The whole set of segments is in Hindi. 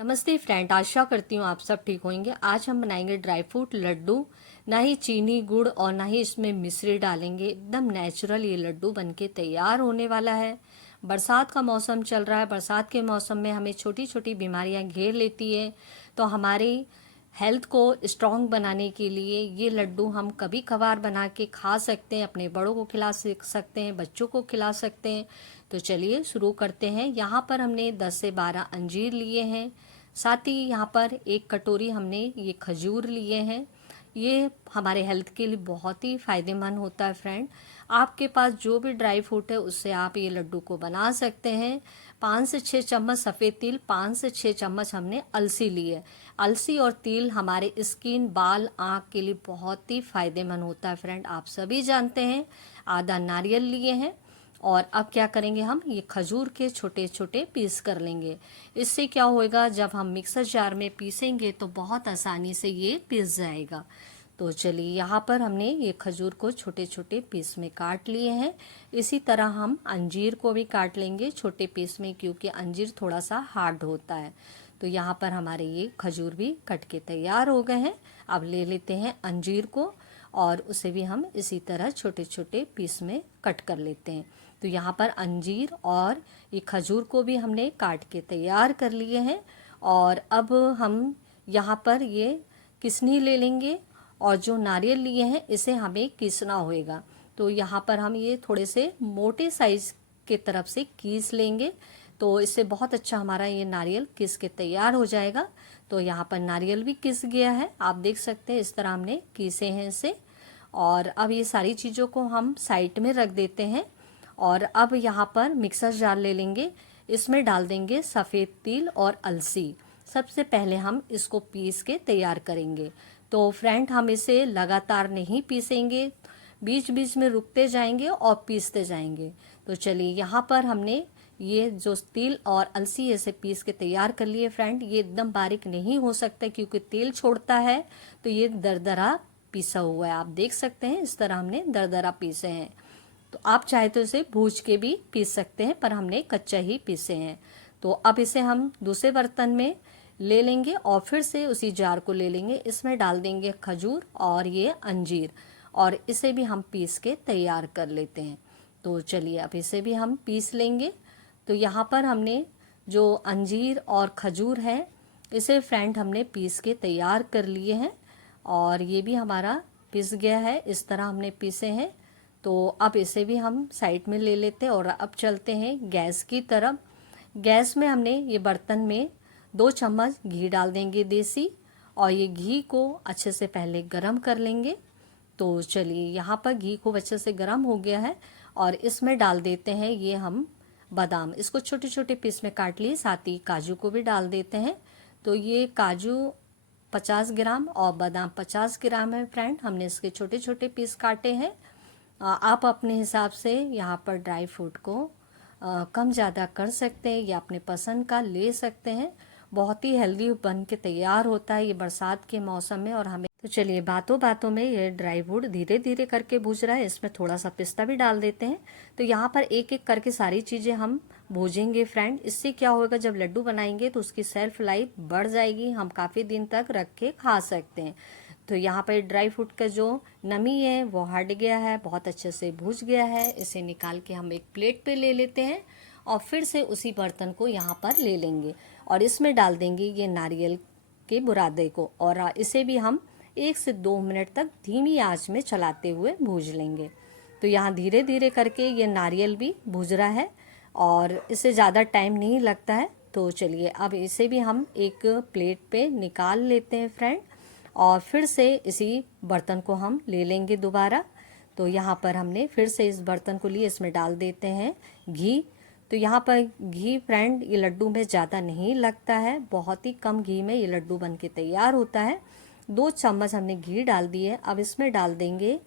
नमस्ते फ्रेंड, आशा करती हूँ आप सब ठीक होंगे। आज हम बनाएंगे ड्राई फ्रूट लड्डू। ना ही चीनी गुड़ और ना ही इसमें मिश्री डालेंगे। एकदम नेचुरल ये लड्डू बनके तैयार होने वाला है। बरसात का मौसम चल रहा है। बरसात के मौसम में हमें छोटी छोटी बीमारियां घेर लेती है, तो हमारी हेल्थ को स्ट्रांग बनाने के लिए ये लड्डू हम कभी कभार बना के खा सकते हैं। अपने बड़ों को खिला सकते हैं, बच्चों को खिला सकते हैं। तो चलिए शुरू करते हैं। यहाँ पर हमने 10 से 12 अंजीर लिए हैं। साथ ही यहाँ पर एक कटोरी हमने ये खजूर लिए हैं। ये हमारे हेल्थ के लिए बहुत ही फायदेमंद होता है फ्रेंड। आपके पास जो भी ड्राई फ्रूट है उससे आप ये लड्डू को बना सकते हैं। 5 से 6 चम्मच सफ़ेद तिल, 5 से 6 चम्मच हमने अलसी ली है। अलसी और तिल हमारे स्किन, बाल, आँख के लिए बहुत ही फायदेमंद होता है फ्रेंड, आप सभी जानते हैं। आधा नारियल लिए हैं। और अब क्या करेंगे, हम ये खजूर के छोटे छोटे पीस कर लेंगे। इससे क्या होएगा, जब हम मिक्सर जार में पीसेंगे तो बहुत आसानी से ये पीस जाएगा। तो चलिए, यहाँ पर हमने ये खजूर को छोटे छोटे पीस में काट लिए हैं। इसी तरह हम अंजीर को भी काट लेंगे छोटे पीस में, क्योंकि अंजीर थोड़ा सा हार्ड होता है। तो यहाँ पर हमारे ये खजूर भी कट के तैयार हो गए हैं। अब ले लेते हैं अंजीर को और उसे भी हम इसी तरह छोटे छोटे पीस में कट कर लेते हैं। तो यहाँ पर अंजीर और ये खजूर को भी हमने काट के तैयार कर लिए हैं। और अब हम यहाँ पर ये किसनी ले लेंगे और जो नारियल लिए हैं इसे हमें कीसना होएगा। तो यहाँ पर हम ये थोड़े से मोटे साइज के तरफ से कीस लेंगे, तो इससे बहुत अच्छा हमारा ये नारियल किस के तैयार हो जाएगा। तो यहाँ पर नारियल भी किस गया है, आप देख सकते हैं। इस तरह हमने कीसे हैं इसे। और अब ये सारी चीज़ों को हम साइड में रख देते हैं। और अब यहाँ पर मिक्सर जार ले लेंगे। इसमें डाल देंगे सफ़ेद तिल और अलसी। सबसे पहले हम इसको पीस के तैयार करेंगे। तो फ्रेंड, हम इसे लगातार नहीं पीसेंगे, बीच बीच में रुकते जाएंगे और पीसते जाएंगे। तो चलिए, यहाँ पर हमने ये जो तिल और अलसी ऐसे पीस के तैयार कर लिए फ्रेंड। ये एकदम बारीक नहीं हो सकता क्योंकि तेल छोड़ता है, तो ये दरदरा पीसा हुआ है। आप देख सकते हैं इस तरह हमने दरदरा पीसे हैं। तो आप चाहे तो इसे भूज के भी पीस सकते हैं, पर हमने कच्चा ही पीसे हैं। तो अब इसे हम दूसरे बर्तन में ले लेंगे और फिर से उसी जार को ले लेंगे। इसमें डाल देंगे खजूर और ये अंजीर, और इसे भी हम पीस के तैयार कर लेते हैं। तो चलिए, अब इसे भी हम पीस लेंगे। तो यहाँ पर हमने जो अंजीर और खजूर है इसे फ्रेंड हमने पीस के तैयार कर लिए हैं। और ये भी हमारा पिस गया है, इस तरह हमने पीसे हैं। तो अब इसे भी हम साइड में ले लेते हैं और अब चलते हैं गैस की तरफ। गैस में हमने ये बर्तन में 2 चम्मच घी डाल देंगे देसी, और ये घी को अच्छे से पहले गरम कर लेंगे। तो चलिए, यहाँ पर घी को अच्छे से गरम हो गया है और इसमें डाल देते हैं ये हम बादाम। इसको छोटे छोटे पीस में काट लिए, साथ ही काजू को भी डाल देते हैं। तो ये काजू 50 ग्राम और बादाम 50 ग्राम है फ्रेंड, हमने इसके छोटे छोटे पीस काटे हैं। आप अपने हिसाब से यहाँ पर ड्राई फ्रूट को कम ज़्यादा कर सकते हैं या अपने पसंद का ले सकते हैं। बहुत ही हेल्दी बन के तैयार होता है ये बरसात के मौसम में। और हमें तो चलिए, बातों बातों में ये ड्राई फ्रूट धीरे धीरे करके भूज रहा है। इसमें थोड़ा सा पिस्ता भी डाल देते हैं। तो यहाँ पर एक एक करके सारी चीज़ें हम भूजेंगे फ्रेंड। इससे क्या होगा, जब लड्डू बनाएंगे तो उसकी सेल्फ लाइफ बढ़ जाएगी, हम काफ़ी दिन तक रख के खा सकते हैं। तो यहाँ पर ड्राई फ्रूट का जो नमी है वो हट गया है, बहुत अच्छे से भूज गया है। इसे निकाल के हम एक प्लेट पे ले लेते हैं और फिर से उसी बर्तन को यहाँ पर ले लेंगे और इसमें डाल देंगे ये नारियल के बुरादे को, और इसे भी हम 1 से 2 मिनट तक धीमी आंच में चलाते हुए भूज लेंगे। तो यहाँ धीरे धीरे करके ये नारियल भी भूज रहा है और इसे ज़्यादा टाइम नहीं लगता है। तो चलिए, अब इसे भी हम एक प्लेट पे निकाल लेते हैं फ्रेंड, और फिर से इसी बर्तन को हम ले लेंगे दोबारा। तो यहाँ पर हमने फिर से इस बर्तन को लिए, इसमें डाल देते हैं घी। तो यहाँ पर घी फ्रेंड ये लड्डू में ज़्यादा नहीं लगता है, बहुत ही कम घी में ये लड्डू बन के तैयार होता है। 2 चम्मच हमने घी डाल दिए। अब इसमें डाल देंगे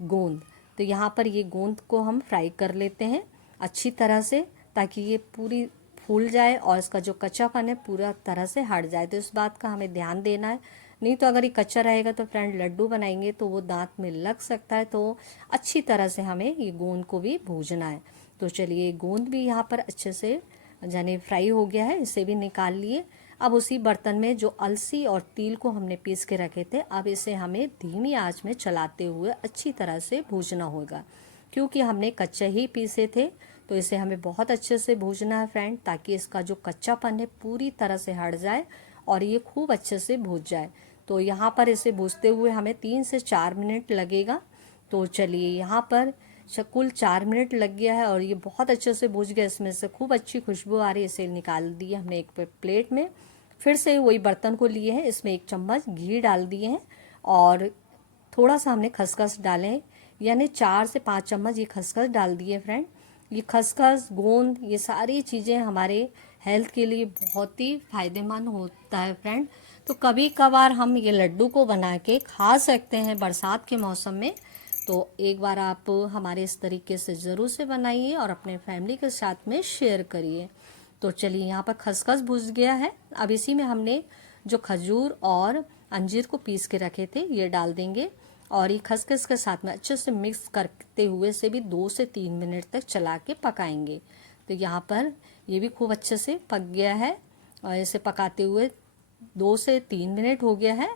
गोंद। तो यहाँ पर ये गोंद को हम फ्राई कर लेते हैं अच्छी तरह से, ताकि ये पूरी फूल जाए और इसका जो कच्चापन है पूरा तरह से हट जाए। तो इस बात का हमें ध्यान देना है, नहीं तो अगर ये कच्चा रहेगा तो फ्रेंड लड्डू बनाएंगे तो वो दांत में लग सकता है। तो अच्छी तरह से हमें ये गोंद को भी भूजना है। तो चलिए, गोंद भी यहाँ पर अच्छे से जाने फ्राई हो गया है, इसे भी निकाल लिए। अब उसी बर्तन में जो अलसी और तिल को हमने पीस के रखे थे, अब इसे हमें धीमी आंच में चलाते हुए अच्छी तरह से भूनना होगा, क्योंकि हमने कच्चे ही पीसे थे। तो इसे हमें बहुत अच्छे से भूनना है फ्रेंड, ताकि इसका जो कच्चापन है पूरी तरह से हट जाए और ये खूब अच्छे से भून जाए। तो यहाँ पर इसे भूनते हुए हमें 3 से 4 मिनट लगेगा। तो चलिए, यहाँ पर कुल 4 मिनट लग गया है और ये बहुत अच्छे से भून गया, इसमें से खूब अच्छी खुशबू आ रही है। इसे निकाल दिया हमने एक प्लेट में। फिर से वही बर्तन को लिए हैं, इसमें 1 चम्मच घी डाल दिए हैं और थोड़ा सा हमने खसखस डाले हैं, यानी 4 से 5 चम्मच ये खसखस डाल दिए फ्रेंड। ये खसखस, गोंद, ये सारी चीज़ें हमारे हेल्थ के लिए बहुत ही फायदेमंद होता है फ्रेंड। तो कभी कभार हम ये लड्डू को बना के खा सकते हैं बरसात के मौसम में। तो एक बार आप हमारे इस तरीके से ज़रूर से बनाइए और अपने फैमिली के साथ में शेयर करिए। तो चलिए, यहाँ पर खसखस भुज गया है। अब इसी में हमने जो खजूर और अंजीर को पीस के रखे थे ये डाल देंगे और ये खसखस के साथ में अच्छे से मिक्स करते हुए से भी 2 से 3 मिनट तक चला के पकाएंगे। तो यहाँ पर ये भी खूब अच्छे से पक गया है और इसे पकाते हुए 2 से 3 मिनट हो गया है।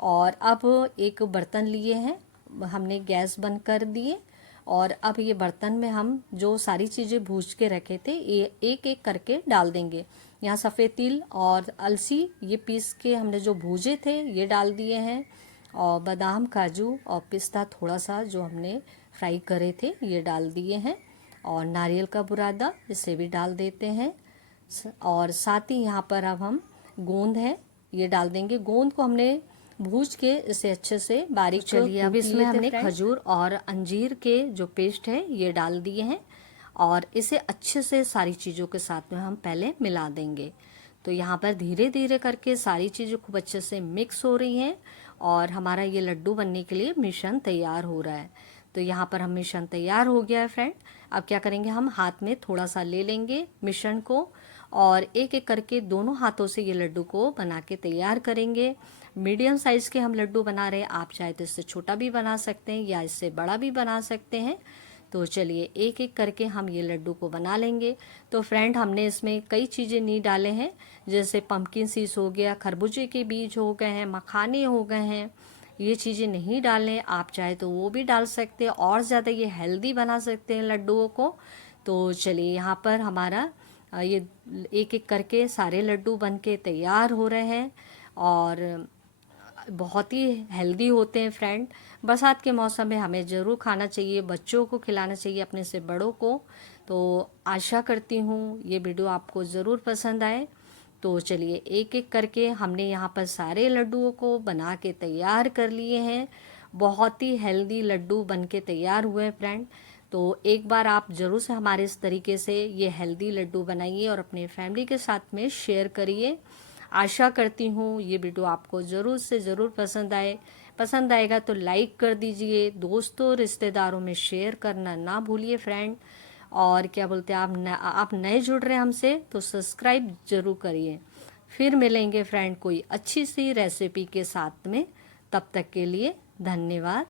और अब एक बर्तन लिए हैं, हमने गैस बंद कर दिए और अब ये बर्तन में हम जो सारी चीज़ें भूज के रखे थे ये एक एक करके डाल देंगे। यहाँ सफ़ेद तिल और अलसी ये पीस के हमने जो भूजे थे ये डाल दिए हैं, और बादाम, काजू और पिस्ता थोड़ा सा जो हमने फ्राई करे थे ये डाल दिए हैं, और नारियल का बुरादा इसे भी डाल देते हैं। और साथ ही यहाँ पर अब हम गोंद है ये डाल देंगे। गोंद को हमने भूज के इसे अच्छे से बारीक चलिए अब इसमें हमने खजूर और अंजीर के जो पेस्ट है ये डाल दिए हैं और इसे अच्छे से सारी चीज़ों के साथ में हम पहले मिला देंगे। तो यहाँ पर धीरे धीरे करके सारी चीज़ें खूब अच्छे से मिक्स हो रही हैं और हमारा ये लड्डू बनने के लिए मिश्रण तैयार हो रहा है। तो यहाँ पर हम मिश्रण तैयार हो गया है फ्रेंड। अब क्या करेंगे, हम हाथ में थोड़ा सा ले लेंगे मिश्रण को और एक एक करके दोनों हाथों से ये लड्डू को बना के तैयार करेंगे। मीडियम साइज़ के हम लड्डू बना रहे हैं, आप चाहे तो इससे छोटा भी बना सकते हैं या इससे बड़ा भी बना सकते हैं। तो चलिए एक एक करके हम ये लड्डू को बना लेंगे। तो फ्रेंड, हमने इसमें कई चीज़ें नहीं डाले हैं, जैसे पम्पकिन सीड्स हो गया, खरबूजे के बीज हो गए हैं, मखाने हो गए हैं, ये चीज़ें नहीं डालें। आप चाहे तो वो भी डाल सकते हैं और ज़्यादा ये हेल्दी बना सकते हैं लड्डुओं को। तो चलिए, यहाँ पर हमारा ये एक एक करके सारे लड्डू बन के तैयार हो रहे हैं और बहुत ही हेल्दी होते हैं फ्रेंड। बरसात के मौसम में हमें ज़रूर खाना चाहिए, बच्चों को खिलाना चाहिए, अपने से बड़ों को। तो आशा करती हूँ ये वीडियो आपको ज़रूर पसंद आए। तो चलिए एक एक करके हमने यहाँ पर सारे लड्डुओं को बना के तैयार कर लिए हैं। बहुत ही हेल्दी लड्डू बन के तैयार हुए हैं फ्रेंड। तो एक बार आप ज़रूर से हमारे इस तरीके से ये हेल्दी लड्डू बनाइए और अपने फैमिली के साथ में शेयर करिए। आशा करती हूँ ये वीडियो आपको ज़रूर से ज़रूर पसंद आए। पसंद आएगा तो लाइक कर दीजिए, दोस्तों रिश्तेदारों में शेयर करना ना भूलिए फ्रेंड। और क्या बोलते हैं, आप नए जुड़ रहे हैं हमसे तो सब्सक्राइब ज़रूर करिए। फिर मिलेंगे फ्रेंड कोई अच्छी सी रेसिपी के साथ में, तब तक के लिए धन्यवाद।